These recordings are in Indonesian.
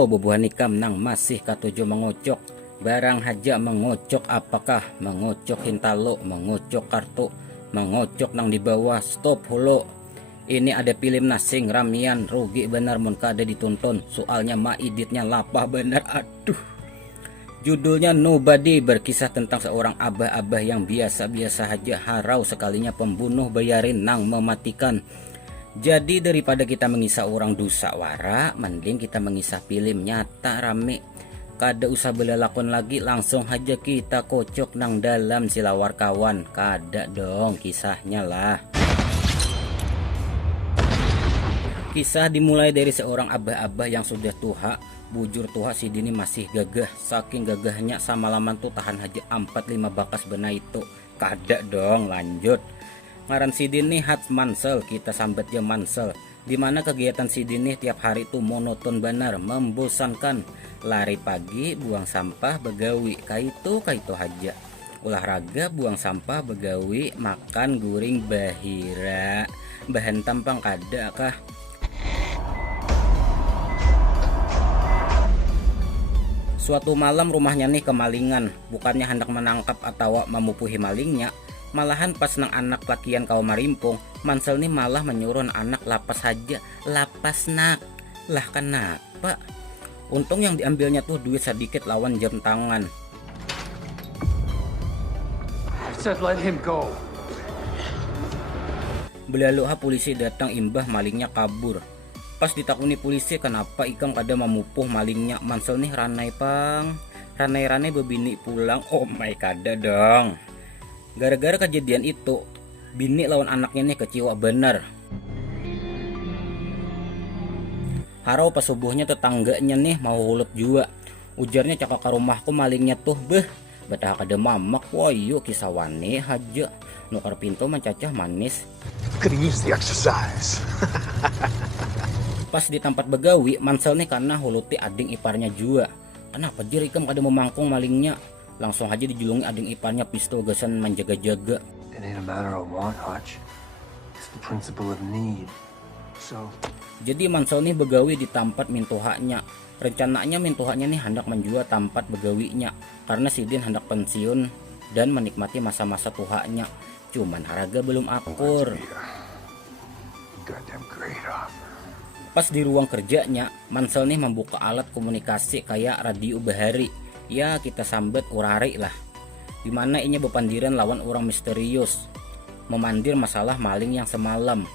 Halo bubuhan ikam nang masih katuju mengocok barang haja mengocok, apakah mengocok hintalo, mengocok kartu, mengocok nang di bawah. Stop hulu, ini ada film nasing ramian rugi bener mun kada ditonton, soalnya maiditnya lapah bener. Aduh, judulnya Nobody, berkisah tentang seorang abah-abah yang biasa-biasa aja, harau sekalinya pembunuh bayarin nang mematikan. Jadi daripada kita mengisah orang dusa wara, mending kita mengisah film nyata rame. Kada usah belalakon lagi, langsung aja kita kocok nang dalam silawar kawan. Kada dong kisahnya lah. Kisah dimulai dari seorang abah-abah yang sudah tua. Bujur tua si Dini masih gagah. Saking gagahnya samalaman tuh tahan aja 4-5 bakas benah itu. Kada dong, lanjut. Ngaran si Dini hat mansel, kita sambat ya mansel. Dimana kegiatan si Dini tiap hari tuh monoton benar, membosankan. Lari pagi, buang sampah, begawi, kaitu aja. Olahraga, buang sampah, begawi, makan guring bahira. Bahan tampang kada kah? Suatu malam rumahnya nih kemalingan. Bukannya hendak menangkap atau memupuhi malingnya, malahan pas nang anak lakian kau marimpung, mansel nih malah menyuruh anak lapas saja. Lapas nak. Lah kenapa? Untung yang diambilnya tuh duit sedikit lawan jam tangan. I said let him go. Belaluha polisi datang, imbah malingnya kabur. Pas ditakuni polisi kenapa ikam kada memupuh malingnya, mansel nih ranai pang. Ranai-ranai bebini pulang. Oh my, kada dong. Gara-gara kejadian itu, bini lawan anaknya nih kecewa bener. Harau pas subuhnya tetangganya nih mau hulep jua. Ujarnya cakap ke rumahku malingnya tuh, beh betah kada mamak. Wah yuk kisah wani haja. Nukar pintu mencacah manis. Could use the exercise. Pas di tempat begawi, mansel nih karena huluti ading iparnya jua. Kenapa jir ikam kada memangkung malingnya? Langsung aja dijulungi ading iparnya pistol gasan menjaga-jaga. It ain't a matter of want, Hutch. It's the principle of need. So, jadi mansel nih begawi di tempat mintuhaknya. Rencananya mintuhaknya nih hendak menjual tempat begawinya karena si Din hendak pensiun dan menikmati masa-masa tuhaknya. Cuman harga belum akur. goddamn great offer. Pas di ruang kerjanya, mansel nih membuka alat komunikasi kayak radio bahari. Ya kita sambet urari lah. Dimana inya bepandiran lawan orang misterius, memandir masalah maling yang semalam.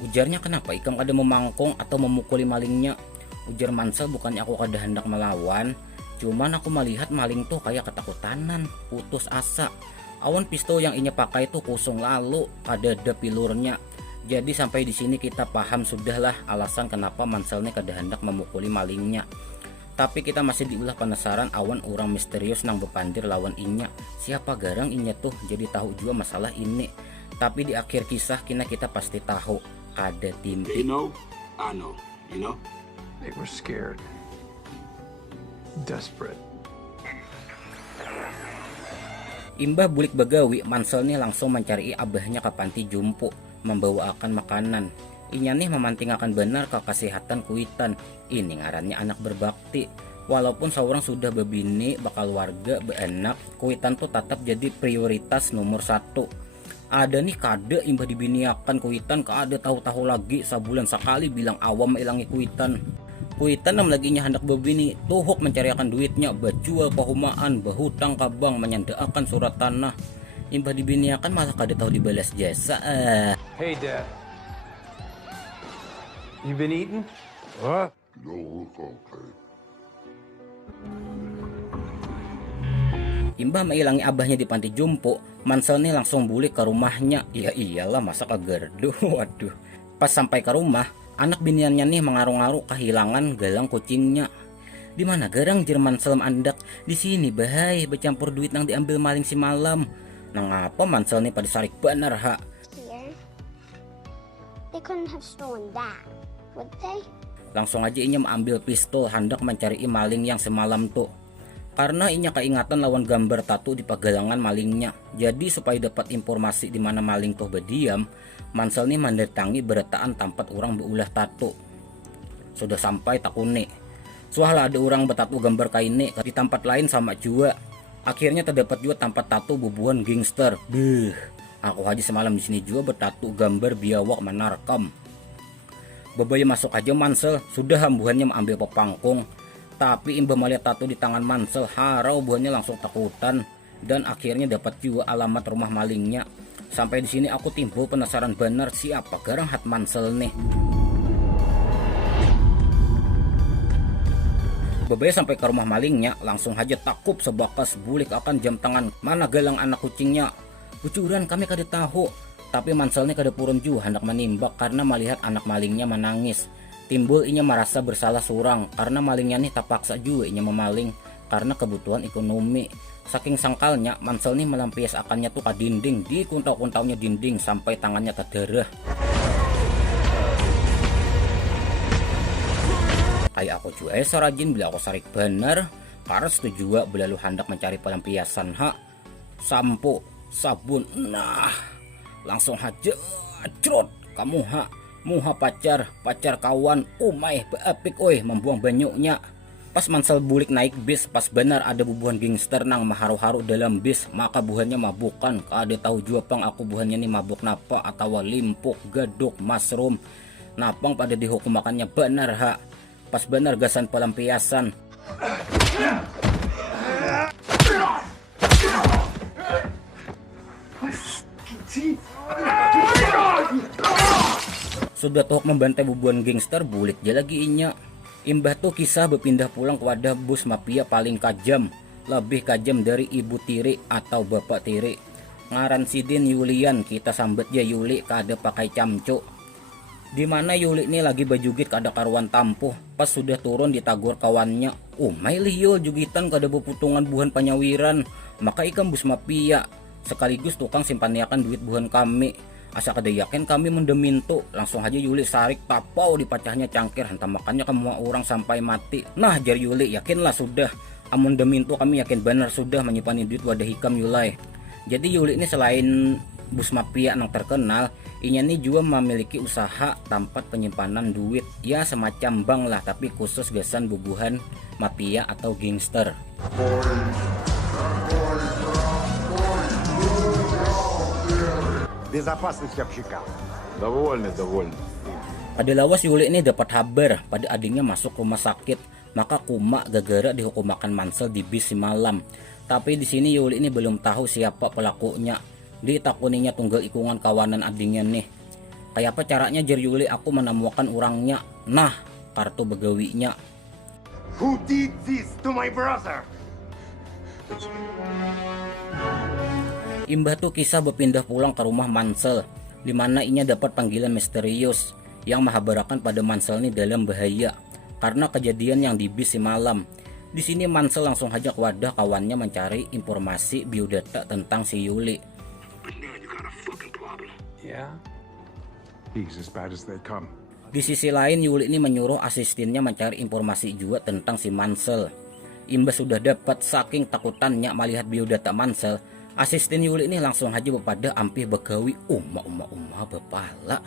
Ujarnya kenapa ikam kada memangkong atau memukuli malingnya. Ujar mansel, bukannya aku kada hendak melawan, cuman aku melihat maling tuh kayak ketakutanan, putus asa. Awan pistol yang inya pakai tuh kosong lalu, kada ada pilurnya. Jadi sampai di sini kita paham sudahlah alasan kenapa manselnya kada hendak memukuli malingnya. Tapi kita masih diulah penasaran awan orang misterius nang bepandir lawan inya. Siapa garang inya tuh, jadi tahu juga masalah ini. Tapi di akhir kisah kita pasti tahu ada timpi. They know, I know, you know. They were scared. Desperate. Imbah bulik begawi, mansel nih langsung mencari abahnya ke panti jompo, membawakan makanan. Inya nih memantingakan benar ke kesehatan kuitan. Ini ngarannya anak berbakti. Walaupun seorang sudah bebini, bakal warga, beenak, kuitan tuh tetap jadi prioritas nomor 1. Ada nih kada imbah dibiniakan kuitan, kada tahu-tahu lagi sebulan sekali bilang awam ilangi kuitan. Kuitan nam laginya hendak bebini, tuhuk mencariakan duitnya, bajual pahumaan, bahutang kabang, menyandaakan surat tanah. Imbah dibiniakan malah kada tahu dibalas jasa. Hey, Dad. You been eating? What? No, look okay. Imbah mailangi abahnya di panti jompo, mansel nih langsung bulik ke rumahnya. Ya iyalah, masa kagerdo. Waduh. Pas sampai ke rumah, anak biniannya nih mengaruh-ngaruh kehilangan galang kucingnya. Di mana garang Jerman selam andak? Di sini bahaya bercampur duit nang diambil maling si malam. Nang apa mansel nih pada sarik bener ha? Here. They couldn't have stolen that, would they? Langsung aja inya mengambil pistol hendak mencari maling yang semalam tuh. Karena inya keingatan lawan gambar tato di pagalangan malingnya. Jadi supaya dapat informasi di mana maling tuh berdiam, mansel nih mendatangi beretaan tempat orang beulah tato. Sudah sampai takune. Soalnya ada orang bertatu gambar kaine di tempat lain sama juga. Akhirnya terdapat juga tempat tato bubuhan gangster. Beuh, aku aja semalam di sini juga bertatu gambar biawak menarkam. Babaya masuk aja Mansel, sudah buhannya mengambil pepangkung. Tapi imba melihat tato di tangan Mansel, harau buahnya langsung takutan dan akhirnya dapat juga alamat rumah malingnya. Sampai di sini aku timbul penasaran benar siapa garang hat Mansel nih. Babaya sampai ke rumah malingnya, langsung aja takup sebakas bulik akan jam tangan. Mana galang anak kucingnya? Bucuran kami kada tahu. Tapi Manselnya kada purun juga hendak menimbak karena melihat anak malingnya menangis. Timbul inya merasa bersalah surang karena malingnya nih terpaksa juga inya memaling karena kebutuhan ekonomi. Saking sangkalnya Mansel nih melampias akannya tuh ke dinding, di kuntau-kuntaunya dinding sampai tangannya terdarah. Kayak aku juga rajin bila aku sarik bener karena setuju belalu hendak mencari pelampiasan sampo, sabun, nah langsung aja crot kamu muha pacar kawan umai beapik oi membuang banyaknya. Pas Mansel bulik naik bis, pas benar ada bubuhan gangster nang maharu-haru dalam bis, maka buhannya mabukan. Kada tahu juga pang aku buhannya nih mabuk napa atau limpuk gaduk mushroom napang pada dihukum makannya benar pas benar gasan pelampiasan. Sudah toh membantai bubuhan gangster, bulik dia lagi inya. Imbah tuh kisah berpindah pulang ke wadah bus mafia paling kajam, lebih kajam dari ibu tiri atau bapak tiri. Ngaran Sidin Yulian, kita sambet ya Yuli kada pakai camco. Dimana Yuli ini lagi bajugit kada karuan tampuh, pas sudah turun ditagur kawannya. May lihyo jugitan kada beputungan buhan panyawiran, maka ikan bus mafia sekaligus tukang simpaniakan duit buhan kami. Asa kada yakin kami mendemintu, langsung aja Yuli sarik tapau dipacahnya cangkir, hentam makannya ke semua orang sampai mati. Nah jar Yuli, yakinlah sudah amun demintu kami yakin benar sudah menyimpan duit wadah hikam Yulai. Jadi Yuli ini selain bus mafia yang terkenal, inya ini juga memiliki usaha tempat penyimpanan duit, ya semacam bank lah tapi khusus gasan bubuhan mafia atau gangster. Безопасность общака. Довольны. Pada lawas Yuli ini dapat kabar pada adiknya masuk rumah sakit, maka kuma gara-gara dihukum makan Mansel di bis malam. Tapi di sini Yuli ini belum tahu siapa pelakunya. Ditakuninya tunggal ikungan kawanan adiknya nih. Kayak apa caranya jar Yuli aku menemukan orangnya. Nah, kartu begawinya. Who did this to my brother? Imbah tuh kisah berpindah pulang ke rumah Mansel, di mana inya dapat panggilan misterius yang menghabarkan pada Mansel ini dalam bahaya karena kejadian yang di bis malam. Di sini Mansel langsung ajak wadah kawannya mencari informasi biodata tentang si Yuli. Yeah. He's as bad as they come. Di sisi lain Yuli ini menyuruh asistennya mencari informasi juga tentang si Mansel. Imbah sudah dapat, saking takutannya melihat biodata Mansel, asisten Yuli ini langsung aja bepada ampih begawi umma bapala.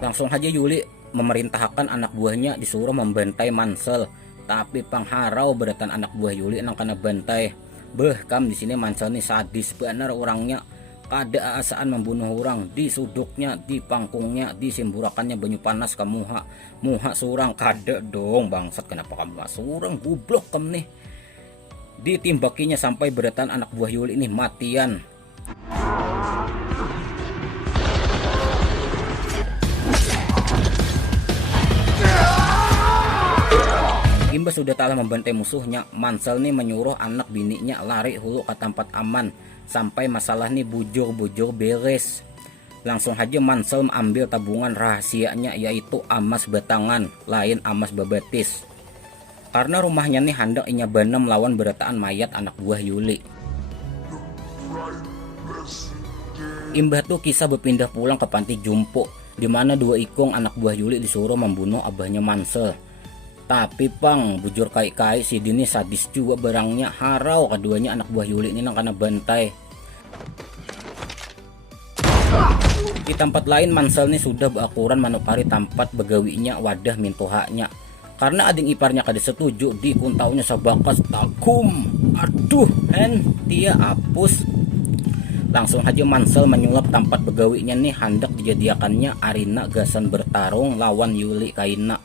Langsung aja Yuli memerintahkan anak buahnya disuruh membantai Mansel, tapi pangharau beratan anak buah Yuli nang kena bantai. Kam di sini Mansel nih sadis benar orangnya, kada asaan membunuh orang, di suduknya, di pangkungnya, disimburakannya banyu panas ke muha surang. Kada dong bangsat, kenapa kamu surang goblok kamu nih. Ditimbakinya sampai beratan anak buah Yuli ini matian. Imbas sudah telah membantai musuhnya, Mansel nih menyuruh anak bininya lari hulu ke tempat aman sampai masalah nih bujur beres. Langsung aja Mansel mengambil tabungan rahasianya, yaitu emas batangan, lain emas babatis. Karena rumahnya nih hendak inya bana melawan berataan mayat anak buah Yuli. Imbah tuh kisah berpindah pulang ke panti jompo, di mana dua ikung anak buah Yuli disuruh membunuh abahnya Mansel. Tapi pang bujur kai si Dini sadis juga barangnya, harau keduanya anak buah Yuli ini nang kena bantai. Di tempat lain Mansell nih sudah berakuran manukari tempat begawinya wadah mintuhaknya. Karena ading iparnya kada setuju di kuntaunya sabakas takum. Aduh hen dia hapus. Langsung aja Mansell menyulap tempat begawinya nih hendak dijadiakannya arena gasan bertarung lawan Yuli kaina.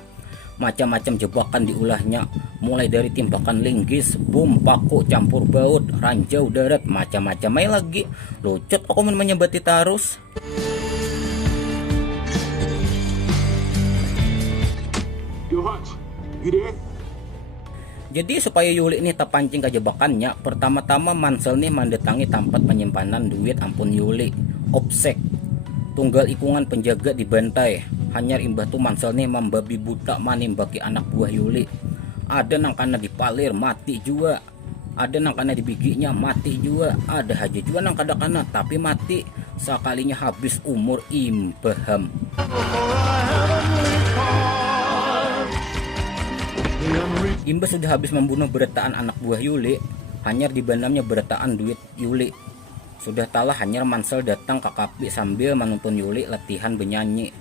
Macam-macam jebakan diulahnya, mulai dari timbakan linggis, bom, paku, campur baut, ranjau darat, macam-macam lagi. Lucut aku menyebati tarus. Yo, Hutch, you there? Jadi supaya Yuli nih terpancing ke jebakannya, pertama-tama Mansell nih mendatangi tempat penyimpanan duit ampun Yuli, Opsek. Tunggal ikungan penjaga dibantai. Hanyar imbah tu Mansell nih membabi buta manimbaki anak buah Yuli. Ada nang kana dipalir mati juga. Ada nang kana dibiginya mati juga. Ada aja juga nang kada kana tapi mati. Sekalinya habis umur imbaham. Imbah sudah habis membunuh beretaan anak buah Yuli, hanyar dibanamnya beretaan duit Yuli. Sudah talah hanyar Mansell datang ke kapi sambil menuntun Yuli latihan bernyanyi.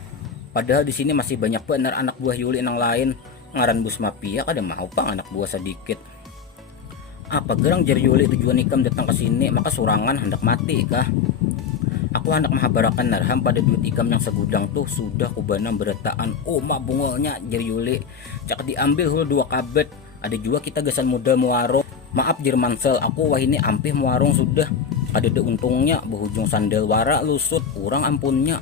Padahal di sini masih banyak benar anak buah Yuli yang lain. Ngaran bus mafia kada mau pang anak buah sedikit. Apa gerang jar Yuli tujuan ikam datang ke sini maka surangan hendak mati kah? Aku hendak mahabarakan narham pada duit ikam yang segudang tuh sudah kubanam beretaan. Oh mak bungolnya jar Yuli. Cak diambil hulu 2 kabet. Ada juga kita gasan muda muarong. Maaf jar Mansell, aku wah ini ampih muarong sudah. Ada de untungnya berhujung sandal wara lusut urang ampunnya.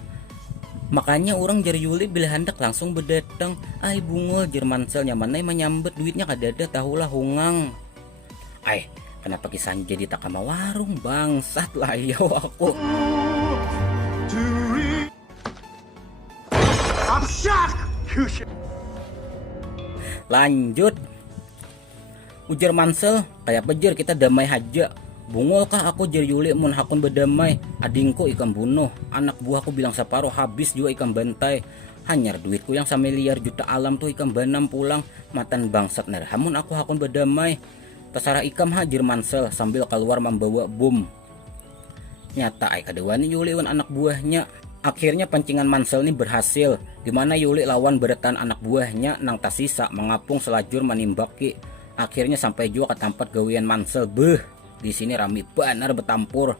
Makanya orang jar Yuli bila hendak langsung berdatang. Ay bungol jar Mansell nyamanai menyambet duitnya kadada tahulah hungang. Ay kenapa kisahnya jadi tak kama warung bangsat lah ya aku. Lanjut. Ujar Mansell, kayak bejer kita damai aja. Bungol kah aku jar Yuli mun hakun berdamai. Adingku ikan bunuh, anak buahku bilang separuh habis juga ikan bantai. Hanyar duitku yang samiliar juta alam tuh ikan banam pulang. Matan bangsat nerhamun aku hakun berdamai. Terserah ikam hajar Mansell sambil keluar membawa bom. Nyata ay kadewani Yuli wan anak buahnya. Akhirnya pancingan Mansell ini berhasil. Dimana Yuli lawan beretan anak buahnya nang tasisa mengapung selajur menimbaki. Akhirnya sampai juga ke tempat gawian Mansell. Di sini rame banar bertampur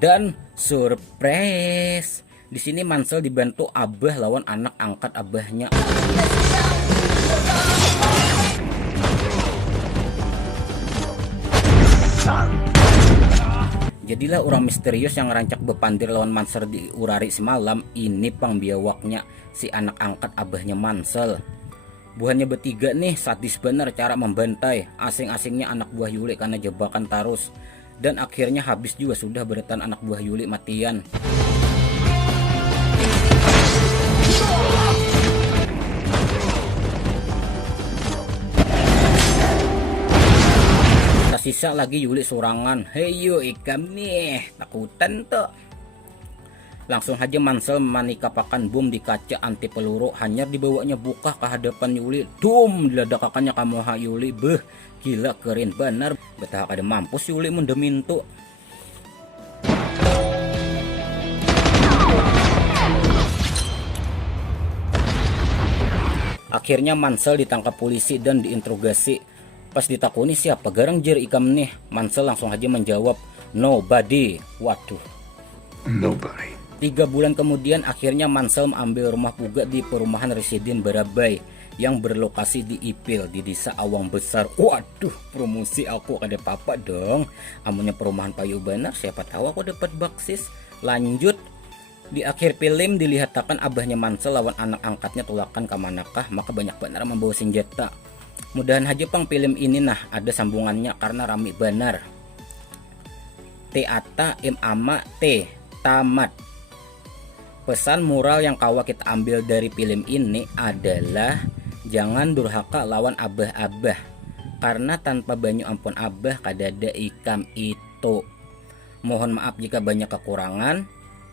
dan surprise. Di sini Mansell dibantu abah lawan anak angkat abahnya. Jadilah orang misterius yang rancak bepandir lawan Mansell di urari semalam ini pang biawaknya si anak angkat abahnya Mansell. Buahnya bertiga nih sadis bener cara membantai asing-asingnya anak buah Yuli karena jebakan tarus. Dan akhirnya habis juga sudah beretan anak buah Yuli matian. Tersisa lagi Yuli sorangan. Heyo ikam nih takutan tuh. Langsung aja Mansell manikapakan bom di kaca anti peluru. Hanyar dibawanya buka ke hadapan Yuli. Dum diledakakannya kamoha Yuli. Gila keren benar. Betah kada mampus Yuli mendemintu. Akhirnya Mansell ditangkap polisi dan diinterogasi. Pas ditakuni siapa garang jar ikam nih, Mansell langsung aja menjawab nobody. Waduh. Nobody. 3 bulan kemudian akhirnya Mansell mengambil rumah puga di perumahan residen Barabai yang berlokasi di Ipil di desa Awang Besar. Waduh, promosi aku ada papa dong. Amunnya perumahan payu benar, siapa tahu aku dapat baksis. Lanjut. Di akhir film dilihatkan abahnya Mansell lawan anak angkatnya tulakan ke manakah, maka banyak benar membawa senjata. Mudahan aja pang film ini nah ada sambungannya karena rame benar. Teata im ama T tamat. Pesan moral yang kawa kita ambil dari film ini adalah jangan durhaka lawan abah-abah. Karena tanpa banyu ampun abah kadada ikam itu. Mohon maaf jika banyak kekurangan.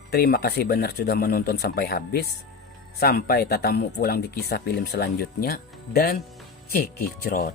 Terima kasih benar sudah menonton sampai habis. Sampai tatamu pulang di kisah film selanjutnya. Dan cekicrot.